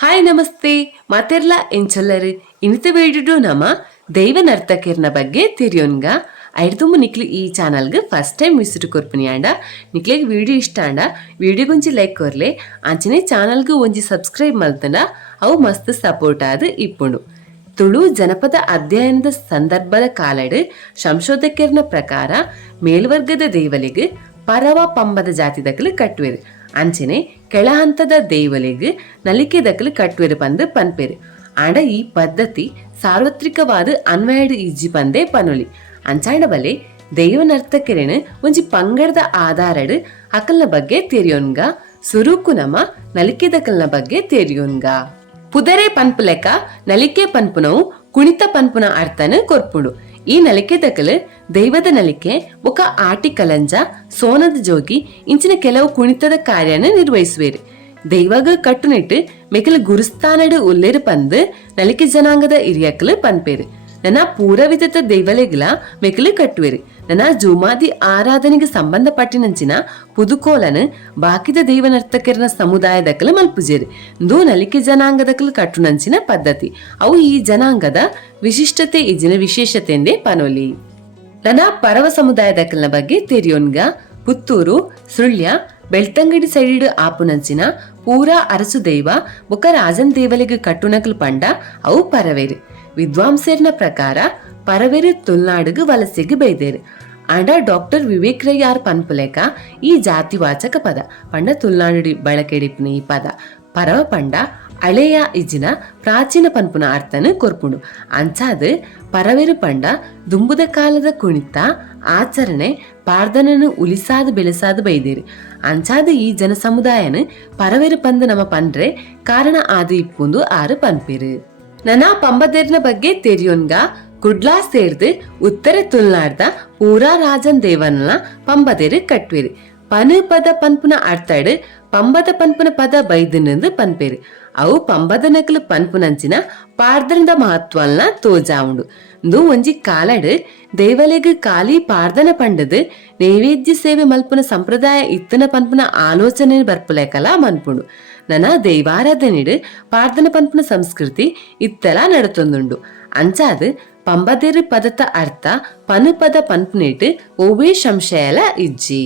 Hi ನಮಸ್ತೆ ಮಾತೆರ್ಲ ಎಂಚಲ್ಲರು ಇನ್ನಿತ video ನಮ್ಮ ದೈವ ನರ್ತಕರ್ನ ಬಗ್ಗೆ ತಿರಿಯೋನ್ಗ ಐಡ್ದುಂಬು ನಿಕ್ಲಿ ಈ ಚಾನಲ್ಗೆ ಫಸ್ಟ್ ಟೈಮ್ ವಿಸಿಟ್ ಕೊರ್ಪನಿ ಆಂಡ ನಿಕ್ಲಿಗೆ ವಿಡಿಯೋ ಇಷ್ಟ ಆಂಡ ವಿಡಿಯೋ ಒಂಜಿ ಲೈಕ್ ಕೊರ್ಲೆ ಅಂಚನೆ ಚಾನಲ್ಗೆ ಒಂಜಿ ಸಬ್ಸ್ಕ್ರೈಬ್ ಮಲ್ತಂಡ ಅವು ಮಸ್ತ್ ಸಪೋರ್ಟ್ ಆದ್ ಇಪ್ಪುಂಡು. ತುಳು ಜನಪದ ಅಧ್ಯಯನದ ಸಂದರ್ಭದ ಕಾಲಡ್ ಸಂಶೋಧಕರ್ನ ಪ್ರಕಾರ ಮೇಲ್ವರ್ಗದ ದೇವಲಿಗೆ ಪರವ ಪಂಬದ ಜಾತಿದಕಲು ಕಟ್ಟುವೆರು. ಅಂಚನೆ ಕೆಳ ಹಂತದ ದೇವಲಿಗೆ ನಲಿಕೆ ದಕಲು ಕಟ್ಟುವೆರು ಪಂದು ಪನ್ಪೇರು. ಆಂಡ ಈ ಪದ್ಧತಿ ಸಾರ್ವತ್ರಿಕವಾದ ಅನ್ವಯಡ್ ಇಜ್ಜಿ ಪಂದೆ ಪನುಲಿ. ಅಂಚಾಂಡ ಬಲೆ ದೈವ ನರ್ತಕರೇನು ಒಂಜಿ ಪಂಗಡದ ಆಧಾರಡ್ ಅಕಲ್ನ ಬಗ್ಗೆ ತೆರಿಯೋನ್ಗ ಸುರುಕು ನಮ ನಲಿಕೆ ದಕಲ್ನ ಬಗ್ಗೆ ತೆರಿಯೋನ್ಗ. ಪುದರೆ ಪನ್ಪು ಲೆಕ್ಕ ನಲಿಕೆ ಪನ್ಪುನವು ಕುಣಿತ ಪನ್ಪುನ ಅರ್ಥನ ಕೊರ್ಪುಂಡು. ಈ ನಲಿಕೆ ದಕಲು ದೈವದ ನಲಿಕೆ ಒಕ ಆಟಿ ಕಲಂಜ ಸೋನದ ಜೋಗಿ ಇಂಚಿನ ಕೆಲವು ಕುಣಿತದ ಕಾರ್ಯನ ನಿರ್ವಹಿಸುವೇರು. ದೈವಗ ಕಟ್ಟುನಿಟ್ಟು ಮೆಕಲು ಗುರುಸ್ಥಾನಡು ಉಲ್ಲೇರು ಪಂದು ನಲಿಕೆ ಜನಾಂಗದ ಇರಿಯಕಲು ಪನ್ಪೇರು. ನನ್ನ ಪೂರವಿಧದ ದೈವಲೆಗಳ ಮೆಕಲು ಕಟ್ಟುವೆರು. ನನ್ನ ಜುಮಾದಿ ಆರಾಧನೆಗೆ ಸಂಬಂಧಪಟ್ಟಿನಂಚಿನ ಪುದುಕೋಲನು ಬಾಕಿದ ದೈವ ನರ್ತಕರನ ಸಮುದಾಯದಕಲು ಮಲ್ಪುಜೇರು. ಇಂದು ನಲಿಕೆ ಜನಾಂಗದಕಲು ಕಟ್ಟುನಂಚಿನ ಪದ್ಧತಿ ಅವು ಈ ಜನಾಂಗದ ವಿಶಿಷ್ಟತೆ ಇಜಿನ ವಿಶೇಷತೆ ಎಂದೇ ಪನೋಲಿ. ನನ್ನ ಪರವ ಸಮುದಾಯದಕಲ್ನ ಬಗ್ಗೆ ತೆರಿಯೋನ್ಗ ಪುತ್ತೂರು ಸುಳ್ಯ ಬೆಳ್ತಂಗಡಿ ಸೈಡ್ ಆಪುನಂಚಿನ ಪೂರಾ ಅರಸು ದೈವ ಬೊಕ ರಾಜನ್ ದೇವಲಿಗೆ ಕಟ್ಟುನಕಲು ಪಂಡ ಅವು ಪರವೇರು. ವಿದ್ವಾಂಸರ್ನ ಪ್ರಕಾರ ಪರವೇರು ತುಳುನಾಡಿಗೆ ವಲಸೆಗೆ ಬೈದೇರು. ಅಂಡ ಡಾಕ್ಟರ್ ವಿವೇಕ್ ರೈ ಆರ್ ಪನ್ಪುಲೆಕ ಈ ಜಾತಿವಾಚಕ ಪದ ಪಂಡ ತುಳುನಾಡು ಬಳಕೆಡಿಪಿನ ಈ ಪದ ಪರವ ಪಂಡ ಹಳೆಯ ಇಜಿನ ಪ್ರಾಚೀನ ಪನ್ಪುನ ಅರ್ಥನ ಕೊರ್ಪುಂಡು. ಅಂಚಾದ ಪರವೇರು ಪಂಡ ದುಂಬುದ ಕಾಲದ ಕುಣಿತ ಆಚರಣೆ ಪಾರ್ದನನು ಉಲಿಸಾದು ಬೆಳೆಸಾದು ಬೈದೇರು. ಅಂಚಾದ ಈ ಜನ ಸಮುದಾಯನು ಪರವೇರು ಪಂದು ನಮ್ಮ ಪಂಡ್ರೆ ಕಾರಣ ಆದು ಇಪ್ಪುಂದು ಆರು ಪನ್ಪೇರು. ನನ್ನ ಪಂಬದೇರ್ನ ಬಗ್ಗೆ ತೆರಿಯೋನ್ಗ ಕುಡ್ಲಾ ಸೇರ್ದು ಉತ್ತರ ತುಳುನಾಡ್ದ ಪೂರಾ ರಾಜನ್ ದೇವನ ಪಂಬದೇರು ಕಟ್ವೇರು. ಪನು ಪದ ಪನ್ಪುನ ಅರ್ಥಡ್ ಪಂಬದ ಪನ್ಪುನ ಪದ ಬೈದನಂದು ಪನ್ಪೇರು. ಅವು ಪಂಬದ ನಕಲು ಪನ್ಪುನಂಚಿನ ಪಾರ್ದನದ ಮಹತ್ವಲ್ನ ತೋಜಾವುಂಡು. ಇಂದು ಒಂಜಿ ಕಾಲಡ್ ದೇವಲೆಗ್ ಖಾಲಿ ಪಾರ್ದನ ಪಂಡದು ನೈವೇದ್ಯ ಸೇವೆ ಮಲ್ಪುನ ಸಂಪ್ರದಾಯ ಇತ್ತನ ಪನ್ಪುನ ಆಲೋಚನೆ ಬರ್ಪುಲೆಕಲ ಮನ್ಪುಂಡು. ನನ್ನ ದೈವಾರಾಧನೆಡ್ ಪಾರ್ದನ ಪನ್ಪುನ ಸಂಸ್ಕೃತಿ ಇತ್ತೆಲ ನಡತೊಂದುಂಡು. ಅಂಚಾದ್ ಪಂಬದೇರು ಪದದ ಅರ್ಥ ಪನು ಪದ ಪನ್ಪುನೇಟ್ ಓವೇ ಸಂಶಯಲ ಇಜ್ಜಿ.